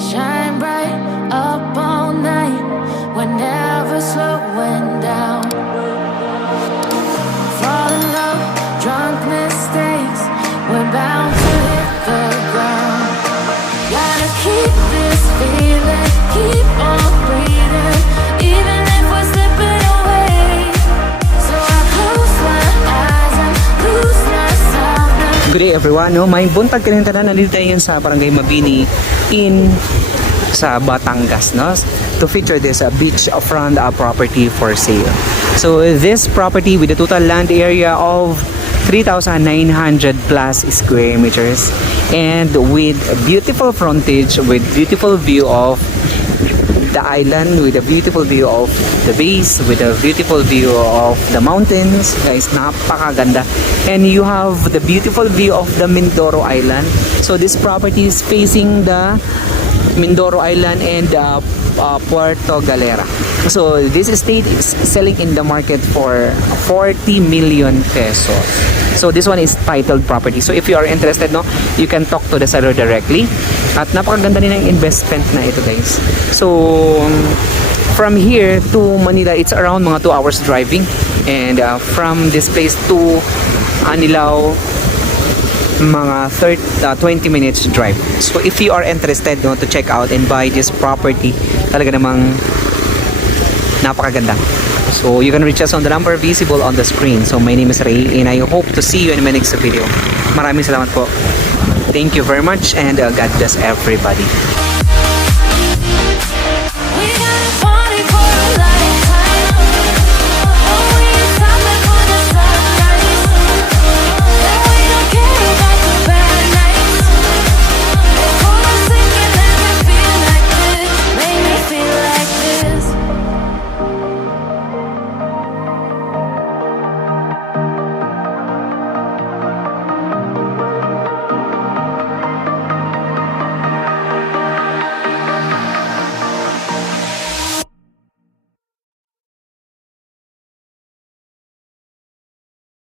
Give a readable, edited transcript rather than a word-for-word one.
Shine bright up all night. We're never slowing down. Fall in love, drunk mistakes. We're bound to hit the ground. Gotta keep this feeling, keep on breathing, even if we're slipping away. So I close my eyes and lose myself now. Good day everyone, no? May buntag ka rin tanan, nandito tayo sa Barangay Mabini sa Batangas, no? To feature this beachfront property for sale. So this property with a total land area of 3,900 plus square meters and with a beautiful frontage, with beautiful view of the island, with a beautiful view of the base, with a beautiful view of the mountains. Guys, napakaganda. And you have the beautiful view of the Mindoro Island. So this property is facing the Mindoro Island and Puerto Galera. So this estate is selling in the market for 40 million pesos. So this one is titled property. So if you are interested, no, you can talk to the seller directly. At napakaganda din ng investment na ito, guys. So from here to Manila, it's around mga 2 hours driving. And from this place to Anilao, mga 20 minutes drive. So if you are interested, no, to check out and buy this property, talaga namang napakaganda. So you can reach us on the number visible on the screen. So my name is Ray and I hope to see you in my next video. Maraming salamat po. Thank you very much and God bless everybody.